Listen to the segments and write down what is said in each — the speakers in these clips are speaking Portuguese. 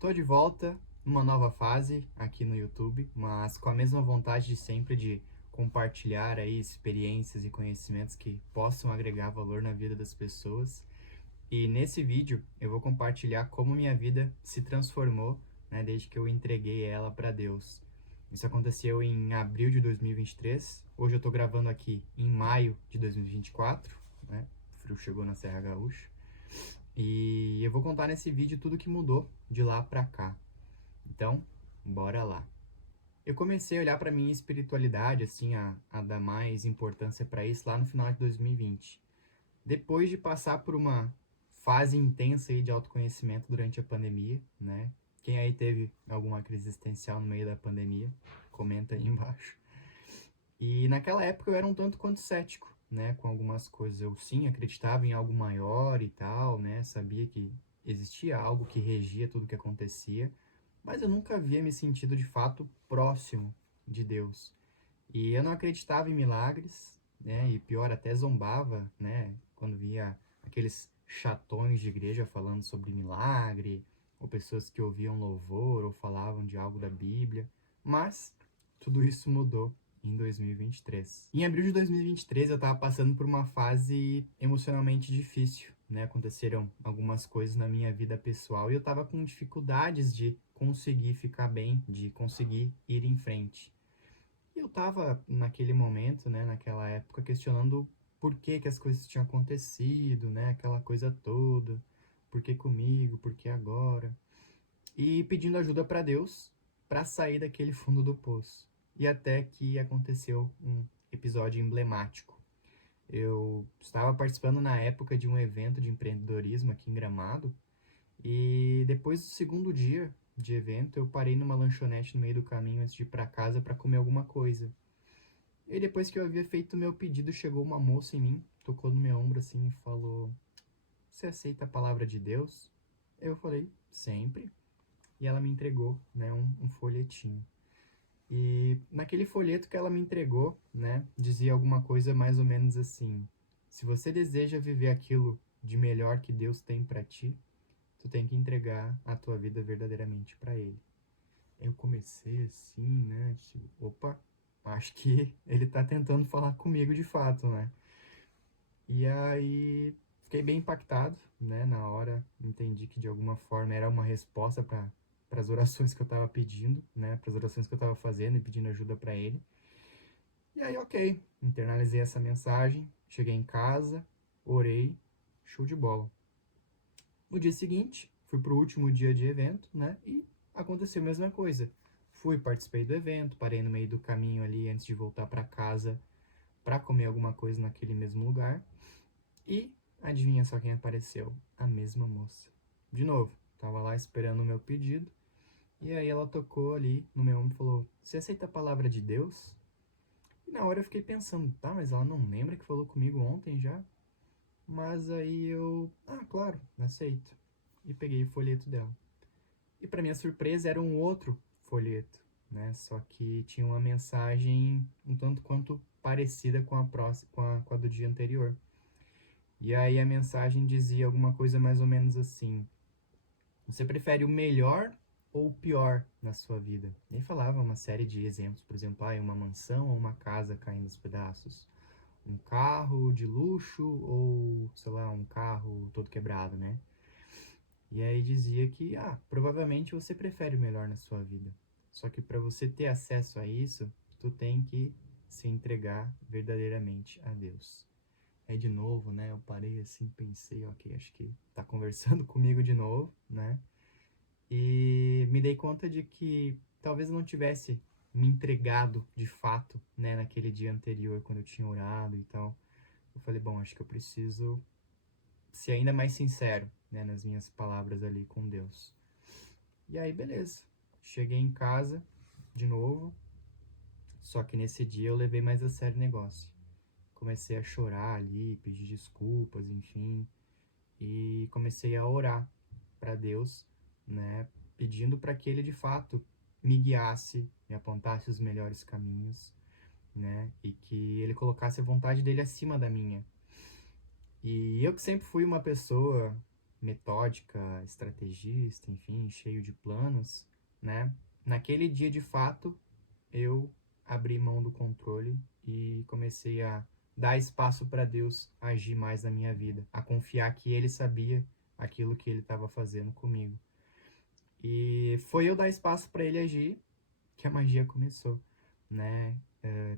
Tô de volta numa nova fase aqui no YouTube, mas com a mesma vontade de sempre de compartilhar aí experiências e conhecimentos que possam agregar valor na vida das pessoas. E nesse vídeo eu vou compartilhar como minha vida se transformou, né, desde que eu entreguei ela para Deus. Isso aconteceu em abril de 2023. Hoje eu tô gravando aqui em maio de 2024, né? O frio chegou na Serra Gaúcha. E eu vou contar nesse vídeo tudo que mudou de lá pra cá. Então, bora lá. Eu comecei a olhar para minha espiritualidade, assim, a dar mais importância para isso lá no final de 2020. Depois de passar por uma fase intensa aí de autoconhecimento durante a pandemia, né? Quem aí teve alguma crise existencial no meio da pandemia, comenta aí embaixo. E naquela época eu era um tanto quanto cético, né, com algumas coisas. Eu sim acreditava em algo maior e tal, né? Sabia que existia algo que regia tudo o que acontecia, mas eu nunca havia me sentido de fato próximo de Deus. E eu não acreditava em milagres, né? E pior, até zombava, né? Quando via aqueles chatões de igreja falando sobre milagre, ou pessoas que ouviam louvor ou falavam de algo da Bíblia. Mas tudo isso mudou em 2023. Em abril de 2023, eu estava passando por uma fase emocionalmente difícil, né? Aconteceram algumas coisas na minha vida pessoal e eu estava com dificuldades de conseguir ficar bem, de conseguir ir em frente. E eu tava naquele momento, né, naquela época, questionando por que que as coisas tinham acontecido, né, aquela coisa toda, por que comigo, por que agora, e pedindo ajuda para Deus para sair daquele fundo do poço. E até que aconteceu um episódio emblemático. Eu estava participando na época de um evento de empreendedorismo aqui em Gramado, e depois do segundo dia de evento, eu parei numa lanchonete no meio do caminho antes de ir para casa para comer alguma coisa. E depois que eu havia feito o meu pedido, chegou uma moça em mim, tocou no meu ombro assim e falou: Você aceita a palavra de Deus? Eu falei: Sempre. E ela me entregou, né, um folhetinho. E naquele folheto que ela me entregou, né, dizia alguma coisa mais ou menos assim: Se você deseja viver aquilo de melhor que Deus tem para ti, tu tem que entregar a tua vida verdadeiramente para Ele. Eu comecei assim, né? Tipo, opa, acho que ele tá tentando falar comigo de fato, né? E aí fiquei bem impactado, né? Na hora entendi que de alguma forma era uma resposta para as orações que eu tava pedindo, né? Para as orações que eu tava fazendo e pedindo ajuda para ele. E aí, ok, internalizei essa mensagem, cheguei em casa, orei, show de bola. No dia seguinte, fui pro último dia de evento, né? E aconteceu a mesma coisa. Fui, participei do evento, parei no meio do caminho ali antes de voltar para casa para comer alguma coisa naquele mesmo lugar. E adivinha só quem apareceu? A mesma moça. De novo, tava lá esperando o meu pedido. E aí ela tocou ali no meu ombro e falou: Você aceita a palavra de Deus? E na hora eu fiquei pensando: Tá, mas ela não lembra que falou comigo ontem já? Mas aí eu: Ah, claro, aceito. E peguei o folheto dela. E para minha surpresa era um outro folheto, né? Só que tinha uma mensagem um tanto quanto parecida com a próxima, com a do dia anterior. E aí a mensagem dizia alguma coisa mais ou menos assim: Você prefere o melhor ou o pior na sua vida? E aí falava uma série de exemplos, por exemplo, uma mansão ou uma casa caindo aos pedaços, um carro de luxo ou, sei lá, um carro todo quebrado, né? E aí dizia que, provavelmente você prefere o melhor na sua vida. Só que para você ter acesso a isso, tu tem que se entregar verdadeiramente a Deus. Aí de novo, né, eu parei assim, pensei, ok, acho que tá conversando comigo de novo, né? E me dei conta de que talvez eu não tivesse me entregado de fato, né, naquele dia anterior, quando eu tinha orado e tal. Eu falei, bom, acho que eu preciso ser ainda mais sincero, né, nas minhas palavras ali com Deus. E aí, beleza. Cheguei em casa de novo, só que nesse dia eu levei mais a sério o negócio. Comecei a chorar ali, pedir desculpas, enfim, e comecei a orar para Deus, né, pedindo para que ele de fato me guiasse, me apontasse os melhores caminhos, né, e que ele colocasse a vontade dele acima da minha. E eu que sempre fui uma pessoa metódica, estrategista, enfim, cheio de planos, né? Naquele dia, de fato, eu abri mão do controle e comecei a dar espaço para Deus agir mais na minha vida, a confiar que Ele sabia aquilo que Ele estava fazendo comigo. E foi eu dar espaço para Ele agir que a magia começou, né?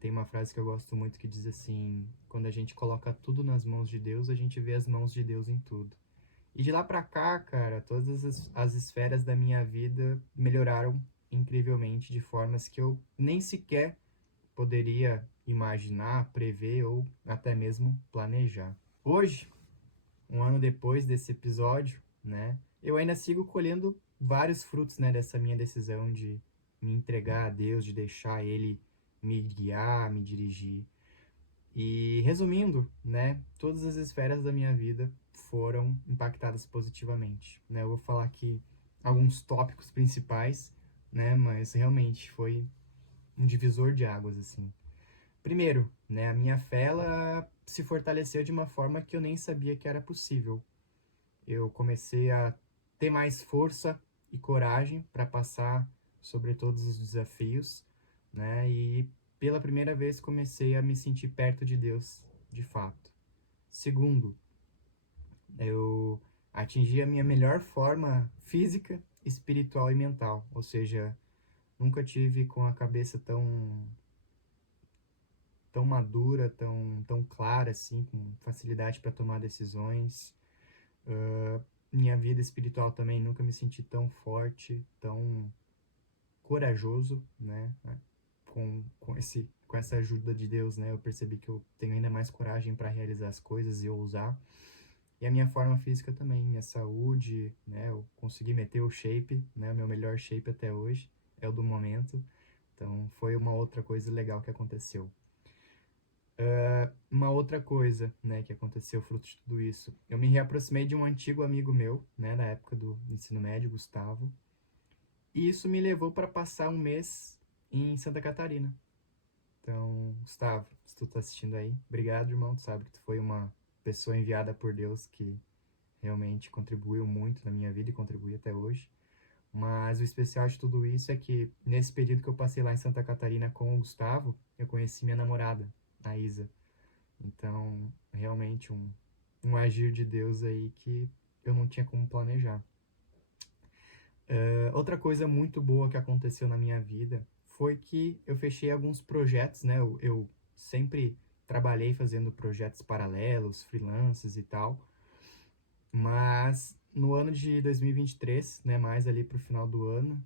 Tem uma frase que eu gosto muito que diz assim: quando a gente coloca tudo nas mãos de Deus, a gente vê as mãos de Deus em tudo. E de lá pra cá, cara, todas as esferas da minha vida melhoraram incrivelmente de formas que eu nem sequer poderia imaginar, prever ou até mesmo planejar. Hoje, um ano depois desse episódio, né, eu ainda sigo colhendo vários frutos, né, dessa minha decisão de me entregar a Deus, de deixar Ele me guiar, me dirigir. E resumindo, né, todas as esferas da minha vida foram impactadas positivamente, né? Eu vou falar aqui alguns tópicos principais, né, mas realmente foi um divisor de águas assim. Primeiro, né, a minha fé ela se fortaleceu de uma forma que eu nem sabia que era possível. Eu comecei a ter mais força e coragem para passar sobre todos os desafios, né? E pela primeira vez comecei a me sentir perto de Deus, de fato. Segundo, eu atingi a minha melhor forma física, espiritual e mental, ou seja, nunca tive com a cabeça tão madura, tão clara assim, com facilidade para tomar decisões. Minha vida espiritual também nunca me senti tão forte, tão corajoso, né? Com essa ajuda de Deus, né? Eu percebi que eu tenho ainda mais coragem para realizar as coisas e ousar. E a minha forma física também, minha saúde, né? Eu consegui meter o shape, né? O meu melhor shape até hoje é o do momento. Então foi uma outra coisa legal que aconteceu. Uma outra coisa, né, que aconteceu fruto de tudo isso. Eu me reaproximei de um antigo amigo meu, né, na época do ensino médio, Gustavo. E isso me levou para passar um mês em Santa Catarina. Então, Gustavo, se tu tá assistindo aí, obrigado, irmão. Tu sabe que tu foi uma pessoa enviada por Deus que realmente contribuiu muito na minha vida e contribui até hoje. Mas o especial de tudo isso é que nesse período que eu passei lá em Santa Catarina com o Gustavo, eu conheci minha namorada, a Isa. Então, realmente um agir de Deus aí que eu não tinha como planejar. Outra coisa muito boa que aconteceu na minha vida foi que eu fechei alguns projetos, né? Eu sempre trabalhei fazendo projetos paralelos, freelances e tal, mas no ano de 2023, né, mais ali pro final do ano,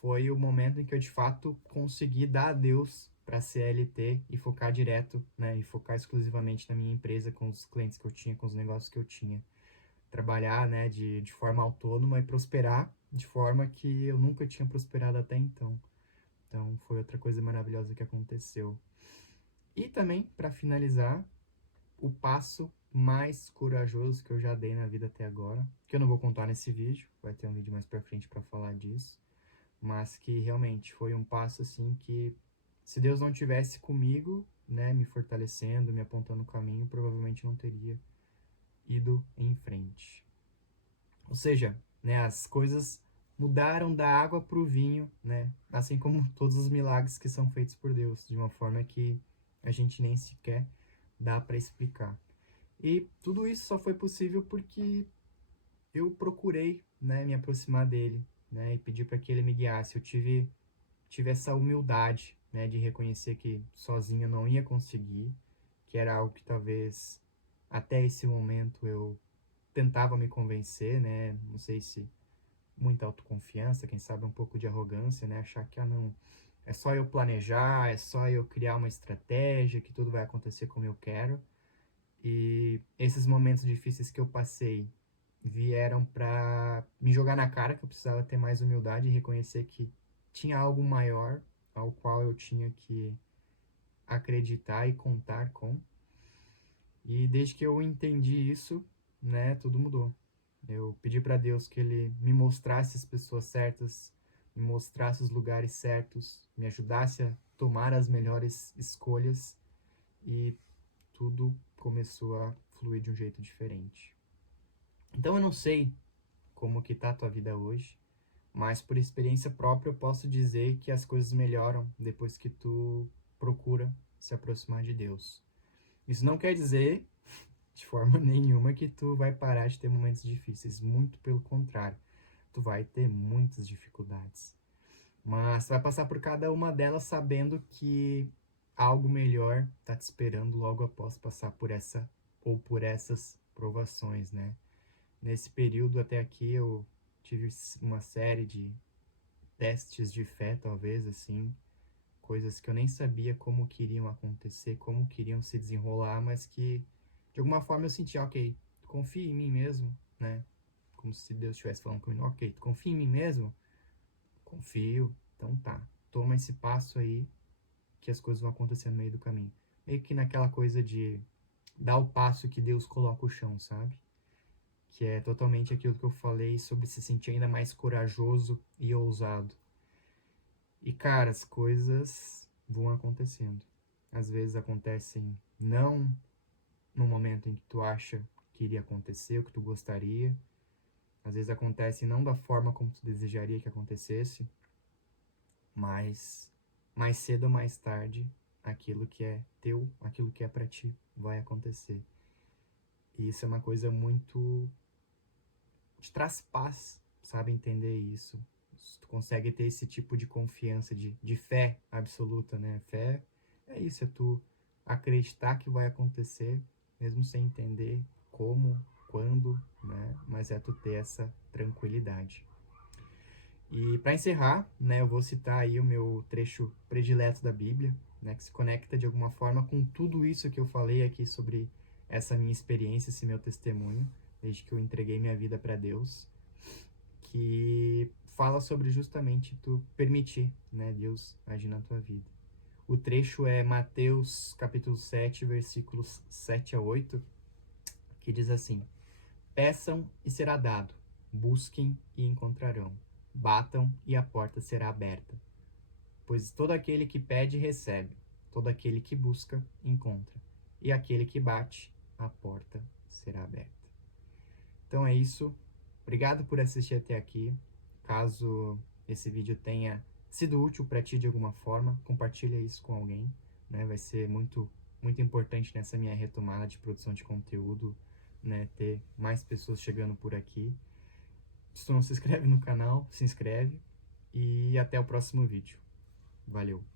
foi o momento em que eu de fato consegui dar adeus para a CLT e focar direto, né, e focar exclusivamente na minha empresa, com os clientes que eu tinha, com os negócios que eu tinha. Trabalhar, né, de forma autônoma e prosperar de forma que eu nunca tinha prosperado até então. Então foi outra coisa maravilhosa que aconteceu. E também, para finalizar, o passo mais corajoso que eu já dei na vida até agora, que eu não vou contar nesse vídeo, vai ter um vídeo mais pra frente para falar disso, mas que realmente foi um passo assim que, se Deus não tivesse comigo, né, me fortalecendo, me apontando o caminho, provavelmente não teria ido em frente. Ou seja, né, as coisas mudaram da água para o vinho, né, assim como todos os milagres que são feitos por Deus, de uma forma que a gente nem sequer dá para explicar. E tudo isso só foi possível porque eu procurei, né, me aproximar dele, né, e pedir para que ele me guiasse. Eu tive essa humildade, né, de reconhecer que sozinho eu não ia conseguir, que era algo que talvez até esse momento eu tentava me convencer, né, não sei se muita autoconfiança, quem sabe um pouco de arrogância, né, achar que, não, é só eu planejar, é só eu criar uma estratégia, que tudo vai acontecer como eu quero. E esses momentos difíceis que eu passei vieram para me jogar na cara que eu precisava ter mais humildade e reconhecer que tinha algo maior ao qual eu tinha que acreditar e contar com. E desde que eu entendi isso, né, tudo mudou. Eu pedi para Deus que ele me mostrasse as pessoas certas, me mostrasse os lugares certos, me ajudasse a tomar as melhores escolhas e tudo começou a fluir de um jeito diferente. Então eu não sei como que tá a tua vida hoje, mas por experiência própria eu posso dizer que as coisas melhoram depois que tu procura se aproximar de Deus. Isso não quer dizer, de forma nenhuma, que tu vai parar de ter momentos difíceis. Muito pelo contrário. Tu vai ter muitas dificuldades. Mas tu vai passar por cada uma delas sabendo que algo melhor tá te esperando logo após passar por essa ou por essas provações, né? Nesse período até aqui eu tive uma série de testes de fé, talvez, assim, coisas que eu nem sabia como queriam acontecer, como queriam se desenrolar, mas que de alguma forma eu senti, ok, tu confia em mim mesmo, né? Como se Deus estivesse falando comigo, ok, tu confia em mim mesmo? Confio, então tá, toma esse passo aí que as coisas vão acontecer no meio do caminho. Meio que naquela coisa de dar o passo que Deus coloca o chão, sabe? Que é totalmente aquilo que eu falei sobre se sentir ainda mais corajoso e ousado. E, cara, as coisas vão acontecendo. Às vezes acontecem não no momento em que tu acha que iria acontecer, o que tu gostaria. Às vezes acontecem não da forma como tu desejaria que acontecesse, mas mais cedo ou mais tarde, aquilo que é teu, aquilo que é pra ti, vai acontecer. E isso é uma coisa muito te traz paz, sabe entender isso. Tu consegue ter esse tipo de confiança, de fé absoluta, né? Fé é isso, é tu acreditar que vai acontecer, mesmo sem entender como, quando, né? Mas é tu ter essa tranquilidade. E para encerrar, né, eu vou citar aí o meu trecho predileto da Bíblia, né, que se conecta de alguma forma com tudo isso que eu falei aqui sobre essa minha experiência, esse meu testemunho, desde que eu entreguei minha vida para Deus, que fala sobre justamente tu permitir, né, Deus agir na tua vida. O trecho é Mateus capítulo 7, versículos 7 a 8, que diz assim: Peçam e será dado, busquem e encontrarão, batam e a porta será aberta. Pois todo aquele que pede, recebe, todo aquele que busca, encontra, e aquele que bate, a porta será aberta. Então é isso. Obrigado por assistir até aqui. Caso esse vídeo tenha sido útil para ti de alguma forma, compartilha isso com alguém, né? Vai ser muito importante nessa minha retomada de produção de conteúdo, né? Ter mais pessoas chegando por aqui. Se tu não se inscreve no canal, se inscreve e até o próximo vídeo. Valeu!